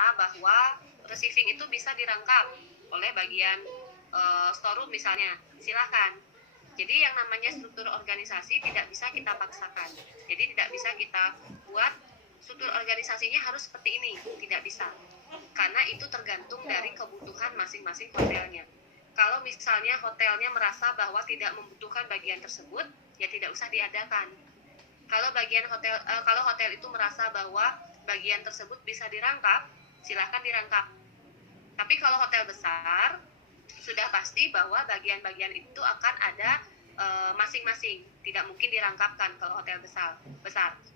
merasa bahwa receiving itu bisa dirangkap oleh bagian storeroom misalnya, silahkan. Jadi yang namanya struktur organisasi tidak bisa kita paksakan. Jadi tidak bisa kita buat struktur organisasinya harus seperti ini, tidak bisa. Karena itu tergantung dari kebutuhan masing-masing hotelnya. Kalau misalnya hotelnya merasa bahwa tidak membutuhkan bagian tersebut, ya tidak usah diadakan. Kalau hotel itu merasa bahwa bagian tersebut bisa dirangkap, silahkan dirangkap. Tapi kalau hotel besar, sudah pasti bahwa bagian-bagian itu akan ada masing-masing, tidak mungkin dirangkapkan kalau hotel besar.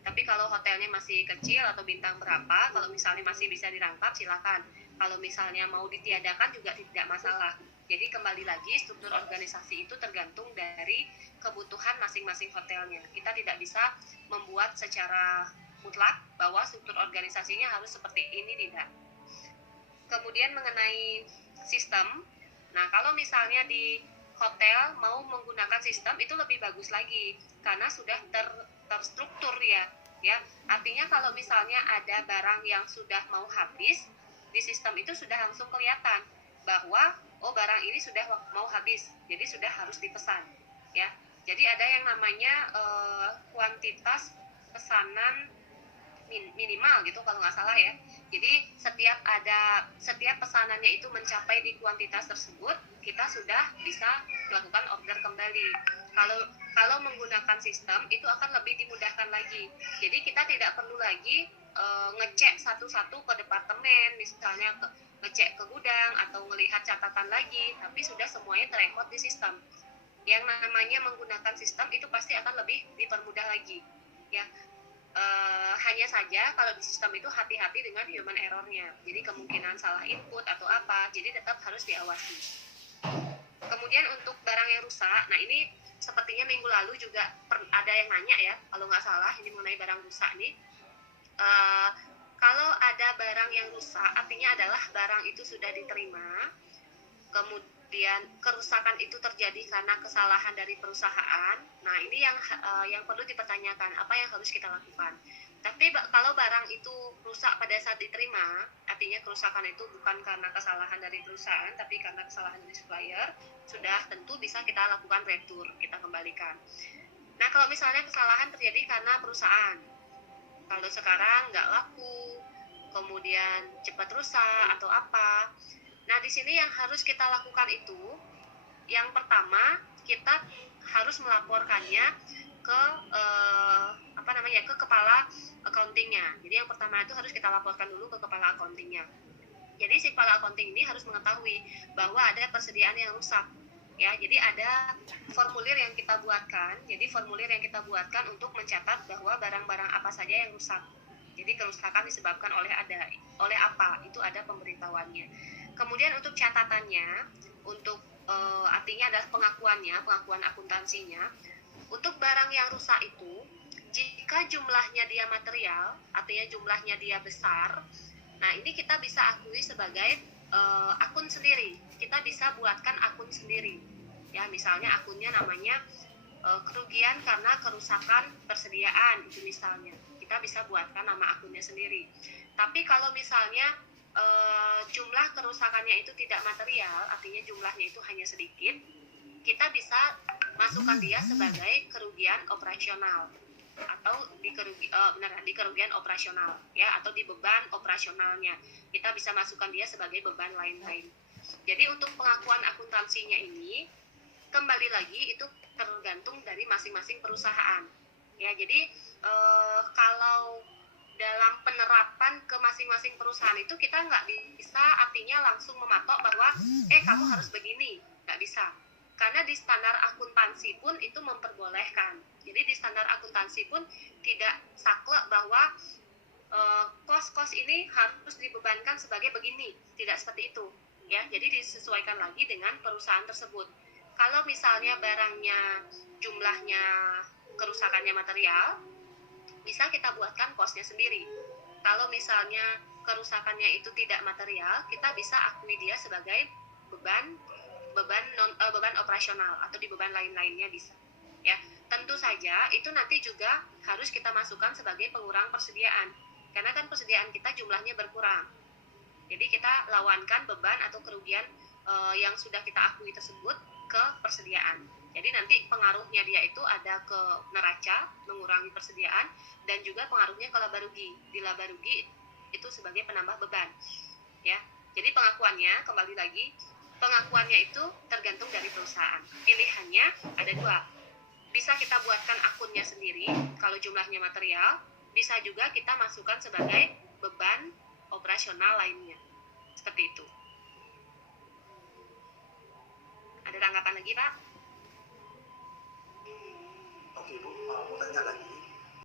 Tapi kalau hotelnya masih kecil atau bintang berapa, kalau misalnya masih bisa dirangkap, silakan. Kalau misalnya mau ditiadakan juga tidak masalah. Jadi kembali lagi, struktur organisasi itu tergantung dari kebutuhan masing-masing hotelnya. Kita tidak bisa membuat secara mutlak bahwa struktur organisasinya harus seperti ini, tidak. Kemudian mengenai sistem, nah kalau misalnya di hotel mau menggunakan sistem itu lebih bagus lagi karena sudah terstruktur ya. Artinya kalau misalnya ada barang yang sudah mau habis, di sistem itu sudah langsung kelihatan bahwa barang ini sudah mau habis, jadi sudah harus dipesan ya. Jadi ada yang namanya kuantitas pesanan minimal gitu kalau nggak salah ya. Jadi setiap pesanannya itu mencapai di kuantitas tersebut, kita sudah bisa melakukan order kembali. Kalau menggunakan sistem itu akan lebih dimudahkan lagi. Jadi kita tidak perlu lagi ngecek satu-satu ke departemen, misalnya ngecek ke gudang atau melihat catatan lagi, tapi sudah semuanya terekod di sistem. Yang namanya menggunakan sistem itu pasti akan lebih dipermudah lagi ya. Hanya saja kalau di sistem itu hati-hati dengan human error-nya. Jadi kemungkinan salah input atau apa, jadi tetap harus diawasi. Kemudian untuk barang yang rusak, nah ini sepertinya minggu lalu juga ada yang nanya ya, kalau nggak salah ini mengenai barang rusak nih. Kalau ada barang yang rusak, artinya adalah barang itu sudah diterima, kemudian kerusakan itu terjadi karena kesalahan dari perusahaan. Nah ini yang perlu dipertanyakan, apa yang harus kita lakukan. Tapi kalau barang itu rusak pada saat diterima, artinya kerusakan itu bukan karena kesalahan dari perusahaan, tapi karena kesalahan dari supplier, sudah tentu bisa kita lakukan retur, kita kembalikan. Nah kalau misalnya kesalahan terjadi karena perusahaan, kalau sekarang nggak laku, kemudian cepat rusak atau apa. Nah di sini yang harus kita lakukan itu, yang pertama kita harus melaporkannya ke ke kepala accountingnya. Jadi yang pertama itu harus kita laporkan dulu ke kepala accountingnya. Jadi si kepala accounting ini harus mengetahui bahwa ada persediaan yang rusak. Ya, jadi ada formulir yang kita buatkan. Jadi formulir yang kita buatkan untuk mencatat bahwa barang-barang apa saja yang rusak. Jadi kerusakan disebabkan oleh apa? Itu ada pemberitahuannya. Kemudian untuk catatannya, untuk artinya adalah pengakuan akuntansinya. Untuk barang yang rusak itu, jika jumlahnya dia material, artinya jumlahnya dia besar, nah ini kita bisa akui sebagai akun sendiri. Kita bisa buatkan akun sendiri. Ya, misalnya akunnya namanya kerugian karena kerusakan persediaan, itu misalnya. Kita bisa buatkan nama akunnya sendiri. Tapi kalau misalnya jumlah kerusakannya itu tidak material, artinya jumlahnya itu hanya sedikit, kita bisa masukkan dia sebagai kerugian operasional atau di kerugian operasional ya, atau di beban operasionalnya kita bisa masukkan dia sebagai beban lain-lain. Jadi untuk pengakuan akuntansinya ini kembali lagi itu tergantung dari masing-masing perusahaan ya. Jadi kalau dalam penerapan ke masing-masing perusahaan itu kita nggak bisa artinya langsung mematok bahwa kamu harus begini, nggak bisa. Karena di standar akuntansi pun itu memperbolehkan. Jadi di standar akuntansi pun tidak saklek bahwa kos-kos ini harus dibebankan sebagai begini, tidak seperti itu ya. Jadi disesuaikan lagi dengan perusahaan tersebut. Kalau misalnya barangnya jumlahnya kerusakannya material, bisa kita buatkan kosnya sendiri. Kalau misalnya kerusakannya itu tidak material, kita bisa akui dia sebagai beban operasional atau di beban lain-lainnya bisa ya. Tentu saja itu nanti juga harus kita masukkan sebagai pengurang persediaan, karena kan persediaan kita jumlahnya berkurang Jadi kita lawankan beban atau kerugian yang sudah kita akui tersebut ke persediaan. Jadi nanti pengaruhnya dia itu ada ke neraca, mengurangi persediaan, dan juga pengaruhnya ke laba rugi. Di laba rugi itu sebagai penambah beban. Ya. Jadi pengakuannya, kembali lagi, pengakuannya itu tergantung dari perusahaan. Pilihannya ada dua. Bisa kita buatkan akunnya sendiri kalau jumlahnya material, bisa juga kita masukkan sebagai beban operasional lainnya. Seperti itu. Ada tanggapan lagi, Pak? Oke Bu, mau tanya lagi.